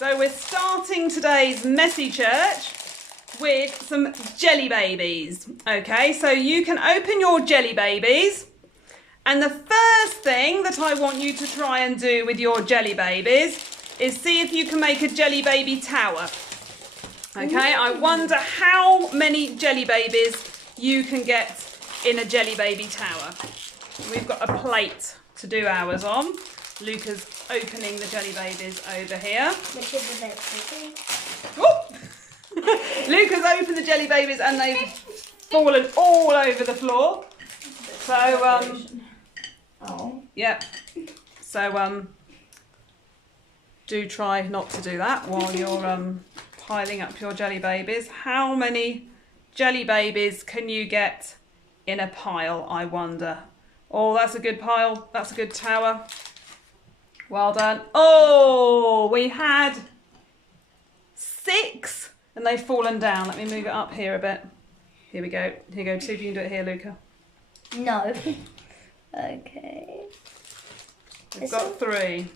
So we're starting today's Messy Church with some jelly babies. Okay, so you can open your jelly babies, and the first thing that I want you to try and do with your jelly babies is see if you can make a jelly baby tower. Okay, I wonder how many jelly babies you can get in a jelly baby tower. We've got a plate to do ours on. Luca's opening the jelly babies over here. Luca's opened the jelly babies and they've fallen all over the floor. So, yeah. So, do try not to do that while you're piling up your jelly babies. How many jelly babies can you get in a pile, I wonder? Oh, that's a good pile. That's a good tower. Well done. Oh, we had 6 and they've fallen down. Let me move it up here a bit. Here we go. Here you go. See if you can do it here, Luca. No. Okay. We've got 3.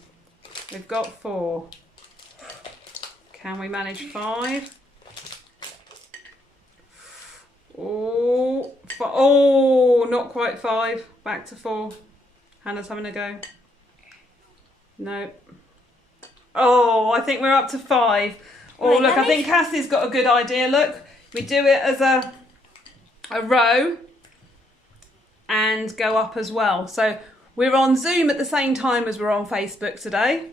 We've got 4. Can we manage 5? Oh, not quite 5. Back to 4. Hannah's having a go. No. Oh, I think we're up to 5. Oh, Wait, look, I think Cassie's got a good idea. Look, we do it as a row and go up as well. So we're on Zoom at the same time as we're on Facebook today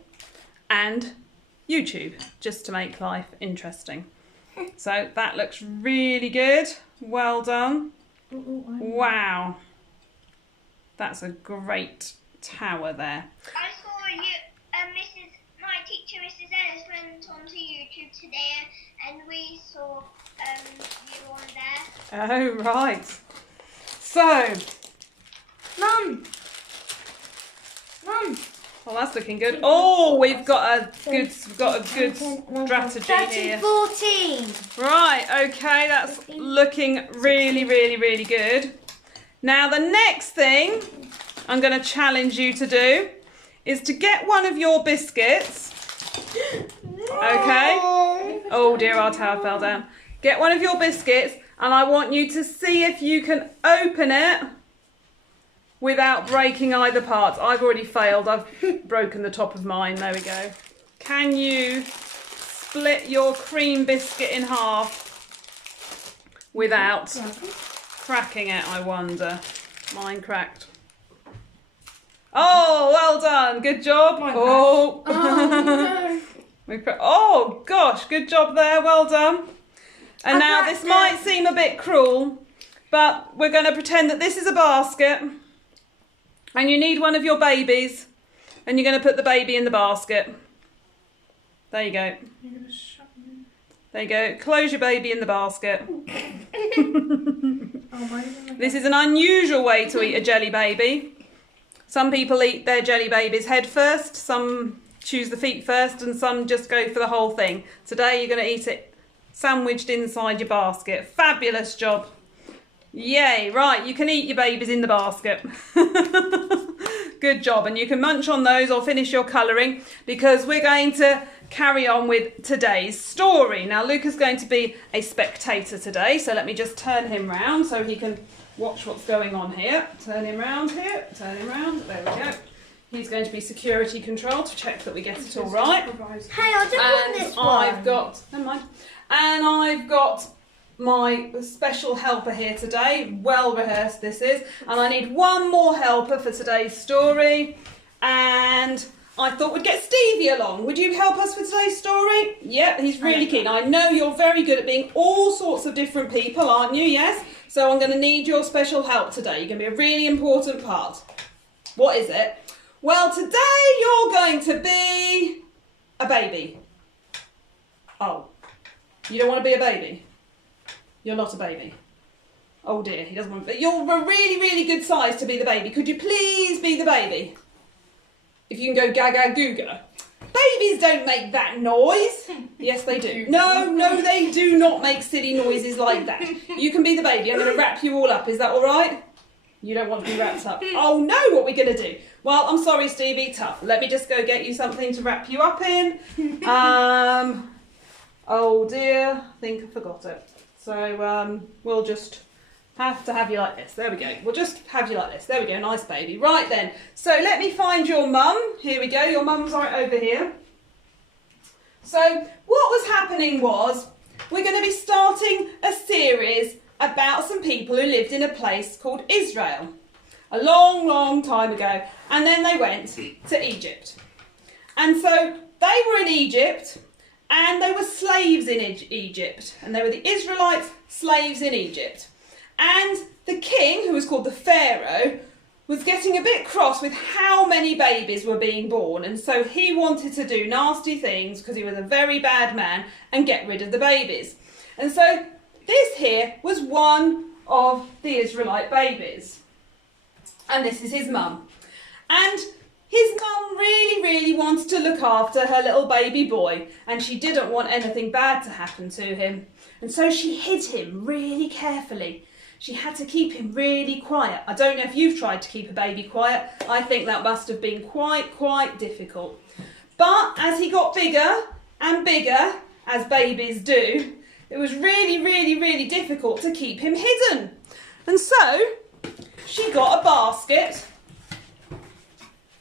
and YouTube, just to make life interesting. So that looks really good. Well done. Wow. That's a great tower there. I saw you, my teacher, Mrs. Ellis, went onto YouTube today and we saw you on there. Oh, right. So, Mum. well, that's looking good. Oh, we've got a good strategy here. 14. Right, okay, that's looking really, really, really good. Now, the next thing I'm going to challenge you to do is to get one of your biscuits. Okay? Oh dear, our tower fell down. Get one of your biscuits and I want you to see if you can open it without breaking either part. I've already failed. I've broken the top of mine. There we go. Can you split your cream biscuit in half without cracking it, I wonder? Mine cracked. Oh, well done. Good job. Oh. Oh, gosh. Good job there. Well done. And now this might seem a bit cruel, but we're going to pretend that this is a basket and you need one of your babies and you're going to put the baby in the basket. There you go. There you go. Close your baby in the basket. This is an unusual way to eat a jelly baby. Some people eat their jelly babies head first, some choose the feet first, and some just go for the whole thing. Today you're going to eat it sandwiched inside your basket. Fabulous job. Yay, right, you can eat your babies in the basket. Good job, and you can munch on those or finish your colouring because we're going to carry on with today's story. Now, Luca's going to be a spectator today, so let me just turn him round so he can watch what's going on here. Turn him round here, turn him round, there we go. He's going to be security control to check that we get it all right. Hey, I don't want this one. Never mind. And I've got my special helper here today. Well rehearsed this is. And I need one more helper for today's story. And I thought we'd get Stevie along. Would you help us for today's story? Yep, he's really keen. I know you're very good at being all sorts of different people, aren't you? Yes? So I'm going to need your special help today. You're going to be a really important part. What is it? Well, today you're going to be a baby. Oh, you don't want to be a baby? You're not a baby. Oh dear, he doesn't want to be. You're a really, really good size to be the baby. Could you please be the baby? If you can go gaga googa. Babies don't make that noise. Yes, they do. No, they do not make silly noises like that. You can be the baby. I'm going to wrap you all up. Is that all right? You don't want to be wrapped up. Oh no, what are we going to do? Well, I'm sorry, Stevie, tough. Let me just go get you something to wrap you up in. Oh dear, I think I forgot it. So we'll just have to have you like this. There we go. We'll just have you like this. There we go, nice baby. Right then, so let me find your mum. Here we go, your mum's right over here. So what was happening was, we're going to be starting a series about some people who lived in a place called Israel a long, long time ago, and then they went to Egypt. And so they were in Egypt, and they were slaves in Egypt, and they were the Israelites, slaves in Egypt. And the king, who was called the Pharaoh, was getting a bit cross with how many babies were being born, and so he wanted to do nasty things, because he was a very bad man, and get rid of the babies. And so this here was one of the Israelite babies. And this is his mum. And his mum really, really wanted to look after her little baby boy, and she didn't want anything bad to happen to him. And so she hid him really carefully. She had to keep him really quiet. I don't know if you've tried to keep a baby quiet. I think that must have been quite difficult. But as he got bigger and bigger, as babies do, it was really, really, really difficult to keep him hidden. And so she got a basket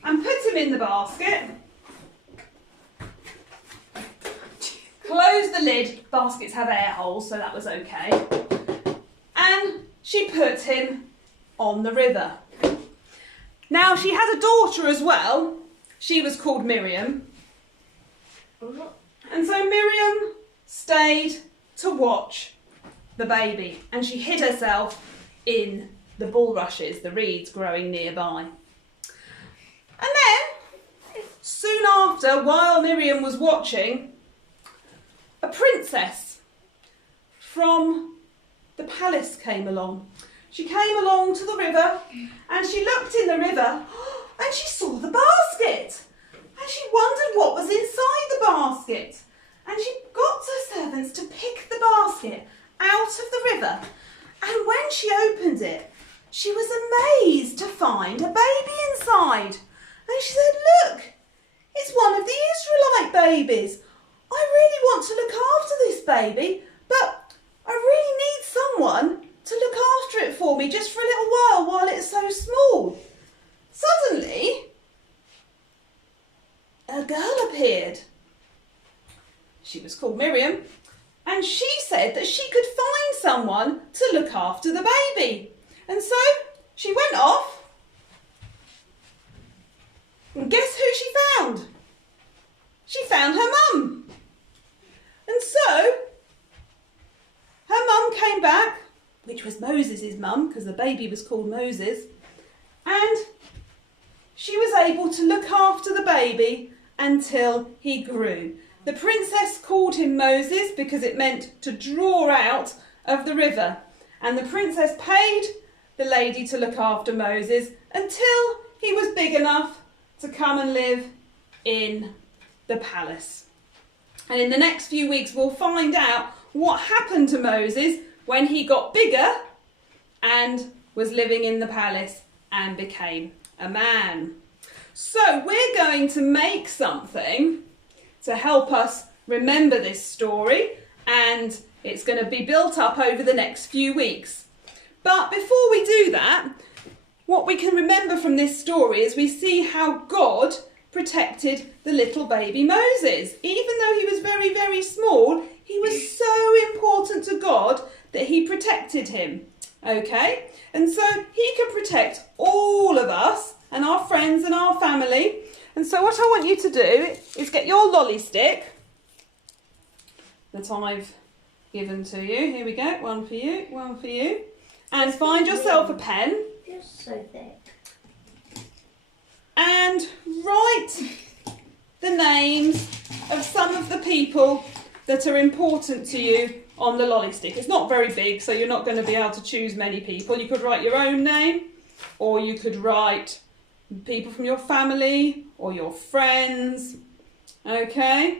and put him in the basket. Closed the lid. Baskets have air holes, so that was okay. And she put him on the river. Now, she had a daughter as well. She was called Miriam. And so Miriam stayed to watch the baby, and she hid herself in the bulrushes, the reeds growing nearby. And then, soon after, while Miriam was watching, a princess from the palace came along. She came along to the river, and she looked in the river, and she saw the basket. And she wondered what was inside the basket. And she got her servants to pick the basket out of the river. And when she opened it, she was amazed to find a baby inside. And she said, "Look, it's one of the Israelite babies. I really want to look after this baby, but I really need someone to look after it for me just for a little while it's so small." Suddenly, a girl appeared. She was called Miriam, and she said that she could find someone to look after the baby. And so she went off, and guess who she found? She found her mum. And so her mum came back, which was Moses' mum, because the baby was called Moses, and she was able to look after the baby until he grew. The princess called him Moses because it meant to draw out of the river. And the princess paid the lady to look after Moses until he was big enough to come and live in the palace. And in the next few weeks, we'll find out what happened to Moses when he got bigger and was living in the palace and became a man. So we're going to make something to help us remember this story, and it's going to be built up over the next few weeks. But before we do that, what we can remember from this story is we see how God protected the little baby Moses. Even though he was very, very small, he was so important to God that he protected him. Okay? And so he can protect all of us and our friends and our family. And so what I want you to do is get your lolly stick that I've given to you. Here we go. One for you, one for you. And find yourself a pen. It feels so thick. And write the names of some of the people that are important to you on the lolly stick. It's not very big, so you're not going to be able to choose many people. You could write your own name, or you could write people from your family or your friends. Okay?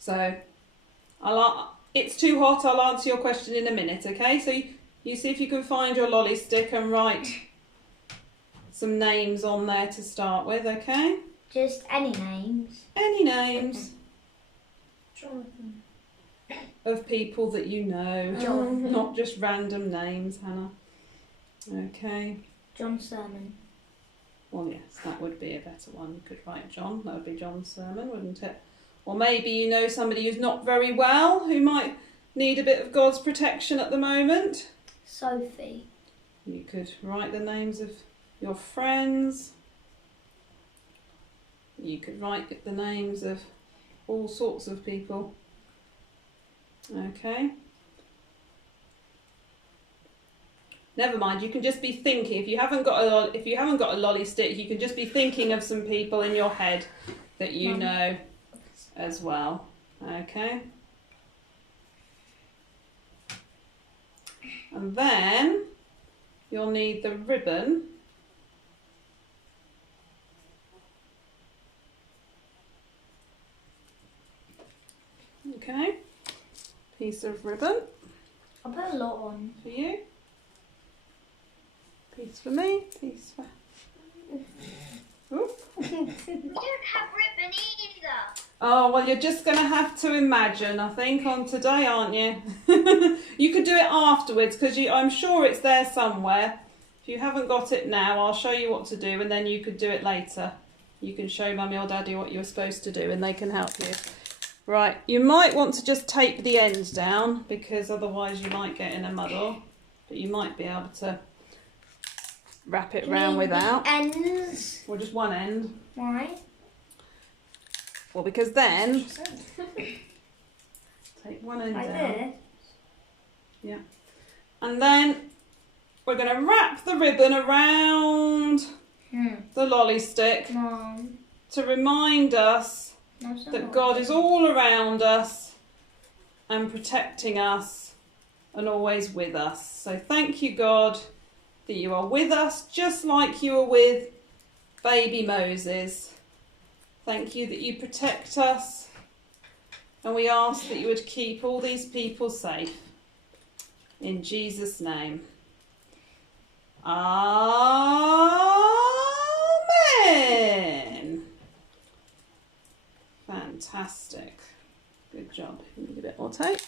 So, it's too hot. I'll answer your question in a minute, okay? So You see if you can find your lolly stick and write some names on there to start with, okay? Just any names. Any names Jonathan. of people that you know. John. Not just random names, Hannah. Okay. John Sermon. Well, yes, that would be a better one. You could write John. That would be John's sermon, wouldn't it? Or maybe you know somebody who's not very well, who might need a bit of God's protection at the moment. Sophie. You could write the names of your friends. You could write the names of all sorts of people. Okay. Never mind. You can just be thinking. If you haven't got a lolly stick, you can just be thinking of some people in your head that you know as well. Okay. And then you'll need the ribbon. Okay. Piece of ribbon. I'll put a lot on. For you. Piece for me. Piece for... Ooh. We don't have ribbon either. Oh, well, you're just going to have to imagine, I think, on today, aren't you? You could do it afterwards, because I'm sure it's there somewhere. If you haven't got it now, I'll show you what to do, and then you could do it later. You can show Mummy or Daddy what you're supposed to do, and they can help you. Right, you might want to just tape the ends down, because otherwise you might get in a muddle. But you might be able to wrap it round without. Ends. Or just one end. Why? Well, because then... Take one end Like down. this? Yeah. And then we're going to wrap the ribbon around the lolly stick Mom. to remind us that God is all around us and protecting us and always with us. So thank you, God, that you are with us just like you were with baby Moses. Thank you that you protect us, and we ask that you would keep all these people safe. In Jesus' name. Amen. Fantastic. Good job. You need a bit more tape.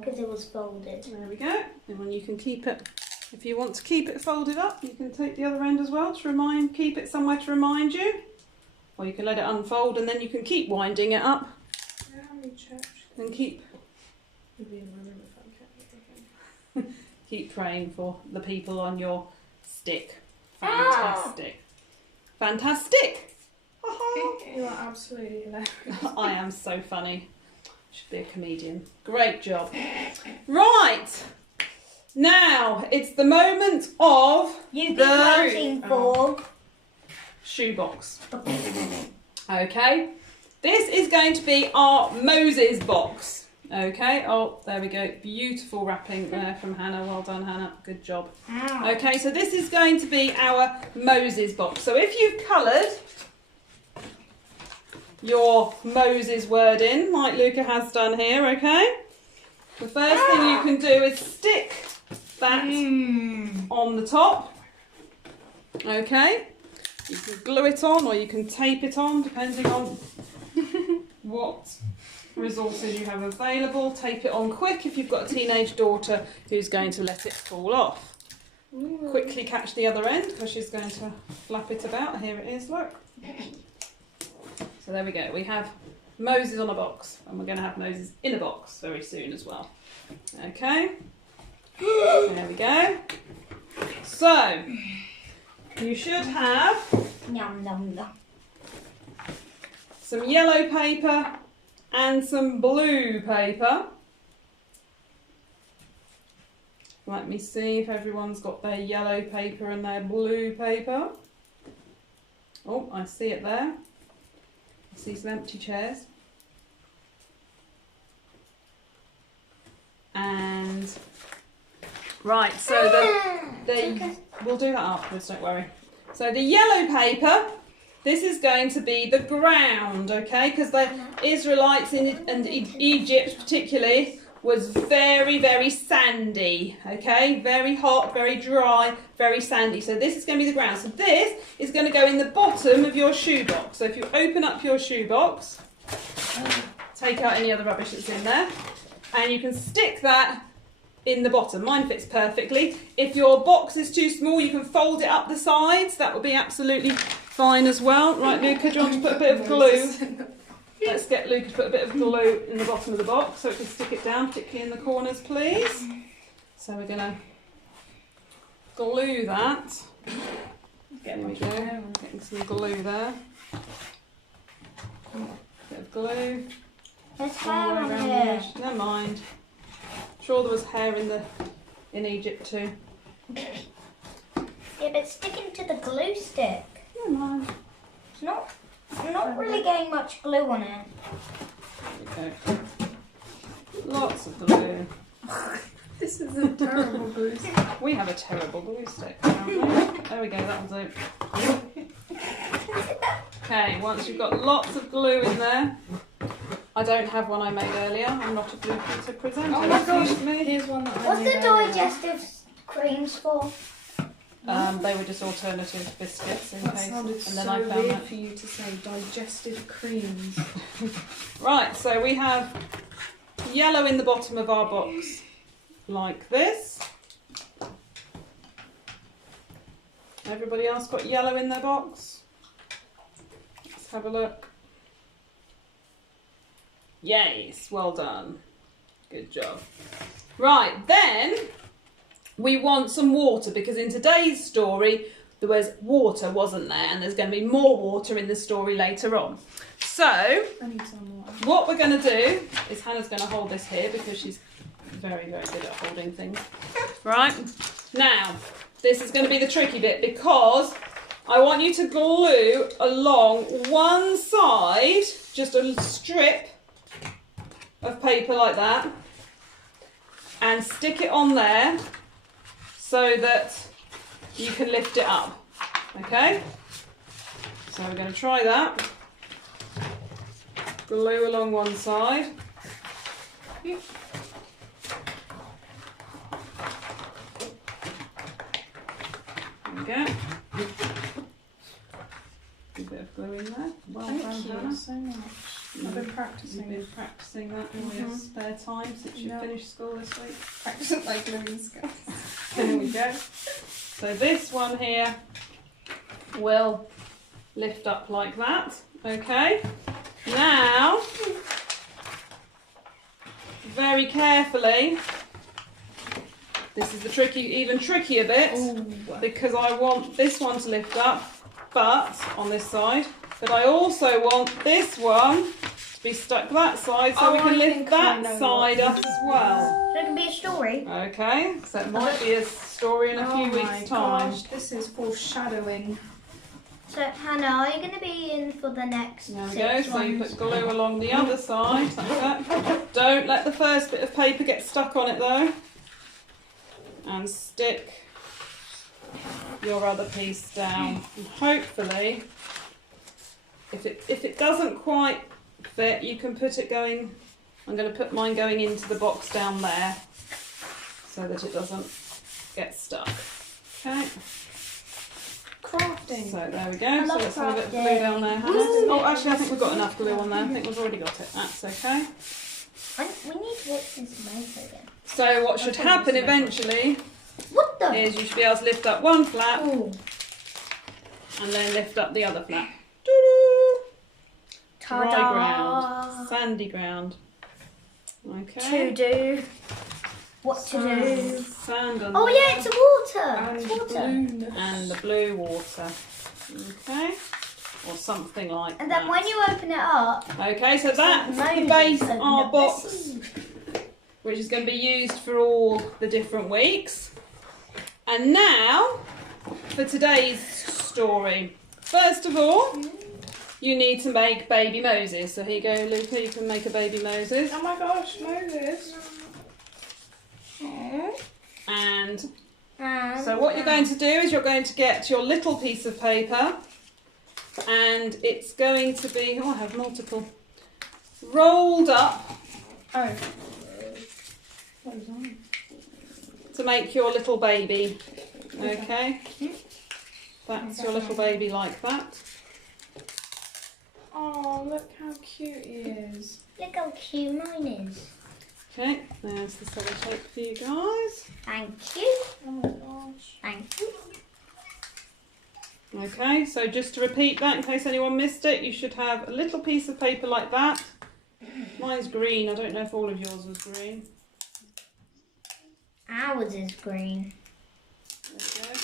Because it was folded. There we go. And then you can keep it, if you want to keep it folded up, you can take the other end as well to keep it somewhere to remind you. Or you can let it unfold and then you can keep winding it up. And keep praying for the people on your stick. Fantastic. Fantastic. You are absolutely hilarious. I am so funny. Should be a comedian. Great job. Right. Now it's the moment of You've been waiting for. Shoebox. Okay. This is going to be our Moses box. Okay. Oh, there we go. Beautiful wrapping there from Hannah. Well done, Hannah. Good job. Ow. Okay, so this is going to be our Moses box. So if you've coloured your Moses word in, like Luca has done here, okay? The first thing you can do is stick that on the top. Okay? You can glue it on or you can tape it on, depending on what resources you have available. Tape it on quick if you've got a teenage daughter who's going to let it fall off. Quickly catch the other end because she's going to flap it about. Here it is, look. So there we go. We have Moses on a box, and we're going to have Moses in a box very soon as well. Okay. There we go. So you should have Yum, yum, yum. some yellow paper and some blue paper. Let me see if everyone's got their yellow paper and their blue paper. Oh, I see it there. I see some empty chairs. And right, so we'll do that afterwards, don't worry. So the yellow paper, this is going to be the ground, okay? Because the Israelites and Egypt particularly was very, very sandy, okay? Very hot, very dry, very sandy. So this is going to be the ground. So this is going to go in the bottom of your shoebox. So if you open up your shoebox, take out any other rubbish that's in there, and you can stick that in the bottom. Mine fits perfectly. If your box is too small, you can fold it up the sides. That will be absolutely fine as well. Right, Luca, do you want to put a bit of glue? Let's get Luca to put a bit of glue in the bottom of the box so we can stick it down, particularly in the corners, please. So we're going to glue that. There we go. Getting some glue there. Bit of glue. There's All the hair way on around the here. edge. Never mind. Sure, there was hair in Egypt too. Yeah, but it's sticking to the glue stick. Never mind. It's not really getting much glue on it. There we go. Lots of glue. This is a terrible glue. We have a terrible glue stick, apparently. There we go, that'll do. Okay, once you've got lots of glue in there, I don't have one I made earlier. I'm not a glue to present. Oh my Excuse gosh, me. here's one that I What's made the earlier. digestive creams for? They were just alternative biscuits in That case. sounded And so then I found weird that. for you to say digestive creams. Right, so we have yellow in the bottom of our box, like this. Everybody else got yellow in their box? Let's have a look. Yes, well done. Good job. Right, then we want some water because in today's story there was water, wasn't there? And there's going to be more water in the story later on. So I need some water. what we're going to do is Hannah's going to hold this here because she's very, very good at holding things. Right, now this is going to be the tricky bit because I want you to glue along one side, just a strip of paper like that, and stick it on there so that you can lift it up. Okay, so we're going to try that. Glue along one side. There we go. A bit of glue in there. Well done, Thank Hannah. you so much. I've been You've practicing. been practicing that in your spare time since you Yeah. finished school this week. Practicing like gluing skills. There we go. So this one here will lift up like that. Okay. Now, very carefully, this is the tricky, even trickier bit, because I want this one to lift up, but on this side, but I also want this one to be stuck that side so we Oh, can I lift think I that know side what up as well. So it can be a story. Okay, so it might be a story in a few weeks' time. Gosh, this is foreshadowing. So Hannah, are you going to be in for the next There we 6 go, so you ones? put glue along the other side, like that. Don't let the first bit of paper get stuck on it though. And stick your other piece down. And hopefully, if it doesn't quite fit, you can put it going, I'm going to put mine going into the box down there so that it doesn't get stuck. Okay. Crafting. So there we go. I So love let's have a bit of glue crafting. down there. Hannah. Oh, actually, I think we've got enough glue on there. I think we've already got it. That's okay. We need Wix's tomato again. So what should happen eventually What the? is you should be able to lift up one flap Ooh. and then lift up the other flap. Doo-doo! Dry Ta-da. ground, sandy ground. Okay. To do. What to do? Sand on Oh there. yeah, it's water. And It's water. blue. And the blue water. Okay. Or something like And that. then when you open it up, Okay, so that's the Moses base opened our up box, this. which is going to be used for all the different weeks. And now, for today's story. First of all, you need to make baby Moses. So here you go, Luca, you can make a baby Moses. Oh my gosh, Moses. And And so what you're going to do is you're going to get your little piece of paper and it's going to be, oh I have multiple, rolled up Oh. Close on. to make your little baby. Okay? That's your little baby like that. Oh, look how cute he is. Look how cute mine is. Okay, there's the sellotape for you guys. Thank you. Oh my gosh. Thank you. Okay, so just to repeat that in case anyone missed it, you should have a little piece of paper like that. Mine's green, I don't know if all of yours was green. Ours is green. There we go.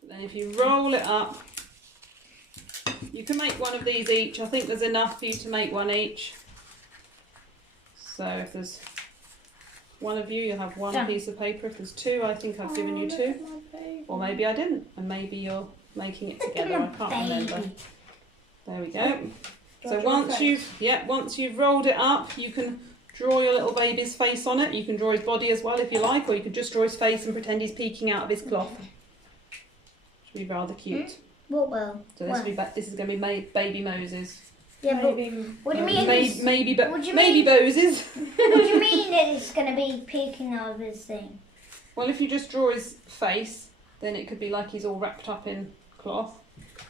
But then if you roll it up, you can make one of these each. I think there's enough for you to make one each. So if there's one of you, you'll have one Done. piece of paper. If there's two, I think I've given you look two. at my baby. Or maybe I didn't, and maybe you're making it Look at together. I my can't remember. baby. There we go. So Draw once face. once you've rolled it up, you can draw your little baby's face on it. You can draw his body as well if you like, or you could just draw his face and pretend he's peeking out of his cloth. Should be rather cute. What will? So this is going to be baby Moses. Yeah, but Maybe. what do you mean? Maybe What do you maybe mean? Moses. What do you mean it's going to be peeking out of his thing? Well, if you just draw his face, then it could be like he's all wrapped up in cloth.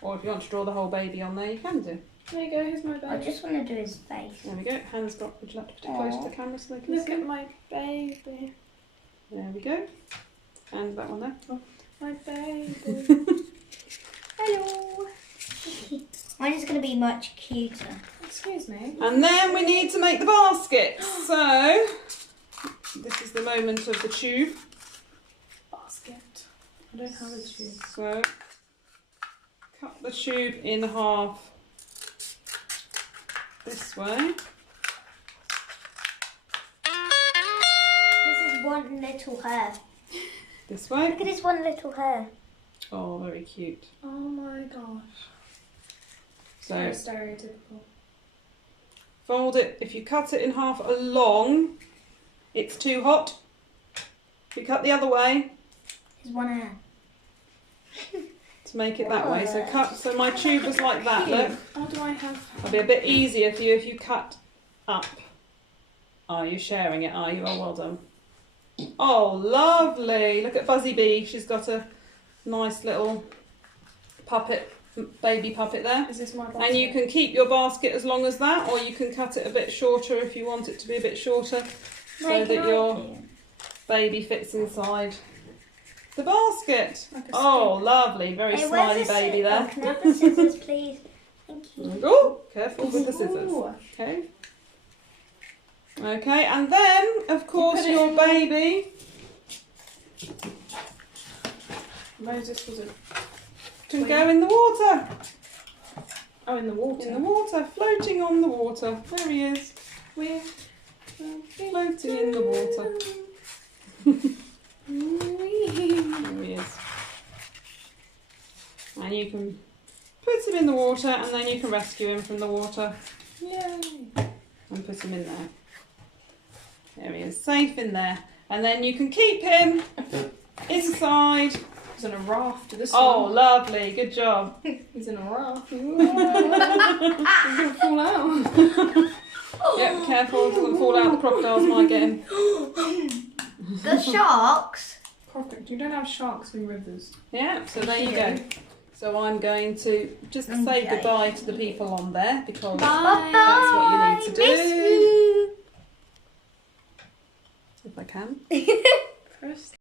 Or if you want to draw the whole baby on there, you can do. There you go, here's my I baby. just want to do his face. There we go. Hands got. Would you like to put it close to the camera so they can Look see? at my baby. There we go. And that one there. My baby. Hello. Mine is going to be much cuter. Excuse me. And then we need to make the basket. So this is the moment of the tube. Basket. I don't have a tube. So cut the tube in half this way. This is one little hair. This way. Look at this one little hair. Oh, very cute. Oh my gosh. So Very stereotypical. fold it. If you cut it in half along, it's too hot. If you cut the other way, There's one hair. to make it that way. So cut. So my tube was like that. Look. How do I have? It'll be a bit easier for you if you cut up. Are you sharing it? Are you? Oh, well done. Oh, lovely. Look at Buzzy Bee. She's got a nice little puppet, baby puppet there. Is this my basket? And you can keep your basket as long as that, or you can cut it a bit shorter if you want it to be a bit shorter, so Like that your Nike. baby fits inside the basket. Like a Oh, lovely. Very Hey, where's smiley the baby Oh, there. can I have the scissors, please? Thank you. Oh, careful with the scissors. Ooh. Okay. Okay, and then, of course, put it your in- baby Moses was it? can go in the water. Oh, in the water. In the water, floating on the water. There he is, We're floating in the water. There he is. And you can put him in the water, and then you can rescue him from the water Yay. and put him in there. There he is, safe in there. And then you can keep him inside. He's in a raft. This Oh, one. lovely, good job. He's in a raft. He's gonna fall out. Yep, careful, doesn't fall out, the crocodiles might get him. The sharks. Perfect. You don't have sharks in rivers. Yeah, so there you go. So I'm going to just say Okay. goodbye to the people on there, because Bye. that's what you need to Miss do. you. If I can. First